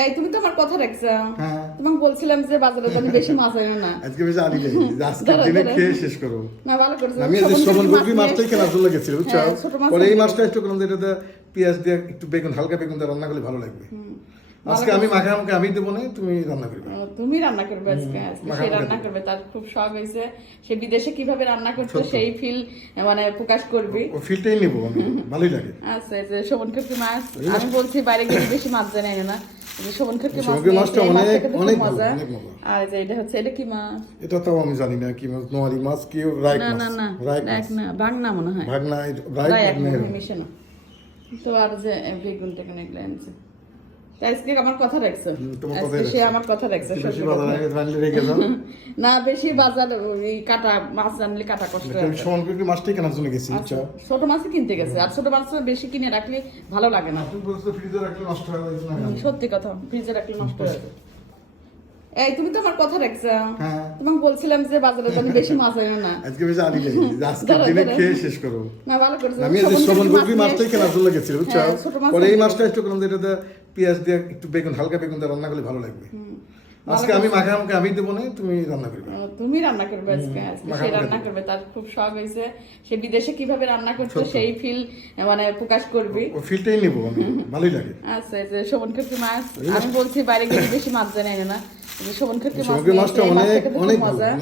এই তুমি তো আমার কথা রাখছো। হ্যাঁ। তোমাকে বলছিলাম যে বাজারে জানি বেশি মাছ আনো না। আজকে বেশি আনি নাই, আজকে দিনে খেয়ে শেষ করো। না ভালো করছো। আমি আজকে শোভন বকরি মাছটাই কেনার জন্য গেছিলাম, বুঝছো? হ্যাঁ, ছোট মাছ পরে এই নিয়ে মাছটা একটু করলাম যে এটাতে পেঁয়াজ দিয়ে একটু বেগুন, হালকা বেগুন দিয়ে রান্না করলে ভালো লাগবে। আজকে আমি মাখামাখি আমি দেবো না, তুমি রান্না করবে। তুমি রান্না করবে আজকে। সে রান্না করবে, তার খুব শখ হয়েছে। সে বিদেশে কিভাবে রান্না করতো সেই ফিল মানে প্রকাশ করবি। ও ফিলটাই নিবো আমি, ভালোই লাগে। আচ্ছা, এই যে শোভন খাকি মাছ, আমি বলছি বাইরে গিয়ে বেশি মাছ জানি না। এই যে শোভন খাকি মাছ, শোভন মাছটা এই মাছটা অনেক খেতে খুব অনেক মজা। অনেক মজা। আর এই যে এটা হচ্ছে, এটা কি মাছ? এটা তো আমি জানি না কি মাছ, নোয়ারি মাছ কি রাইক না মাছ? না না, রাইক রাইক না, বাংনা মনে হয়। ভাগনা রাইক রাইক মিশানো। তো আর যে বেগুন টেগুন এগুলো আনছে। তাই আজকে আমার কথা রাখছো। তোমার আজকে কথাই সে রাখছি। আমার কথা রাখছে। বেশি সত্যি বাজার কথা। আগে রান্না রেখে যাও। না বেশি বাজার ওই কাটা মাছ আনলে কাটা কষ্ট হয়। আমি শোভন বকরি মাছটাই কেনার জন্য গেছি, বুঝছো? ছোট মাছই কিনতে গেছে, আর ছোট মাছ বেশি কিনে রাখলে ভালো লাগে না। তুমি বলছো ফ্রিজে রাখলে নষ্ট হয়ে যাবে। সত্যি কথা, ফ্রিজে রাখলে নষ্ট হয়ে যাবে। এই তুমি তো আমার কথা রাখছো। হ্যাঁ। তোমাকে বলছিলাম যে বাজারে জানি বেশি মাছ আনো না। আজকে বেশি আনি নাই, আজকে দিনে খেয়ে শেষ করো। না ভালো করছো। আমি আজকে শোভন বকরি মাছটাই কেনার জন্য গেছিলাম, বুঝছো? হ্যাঁ, ছোট মাছ পরে এই নিয়ে মাছটা একটু করলাম যে এটাতে পেঁয়াজ দিয়ে একটু বেগুন, হালকা বেগুন দিয়ে রান্না করলে ভালো লাগবে। আজকে আমি মাখামাখি আমি দেবো না, তুমি রান্না করবে। তুমি রান্না করবে আজকে। সে রান্না করবে, তার খুব শখ হয়েছে। সে বিদেশে কিভাবে রান্না করতো সেই ফিল মানে প্রকাশ করবি। ও ফিলটাই নিবো আমি, ভালোই লাগে। আচ্ছা, এই যে শোভন খাকি মাছ, আমি বলছি বাইরে গিয়ে বেশি মাছ জানি না। এই যে শোভন খাকি মাছ, শোভন মাছটা এই মাছটা অনেক খেতে খুব অনেক মজা। ভালো।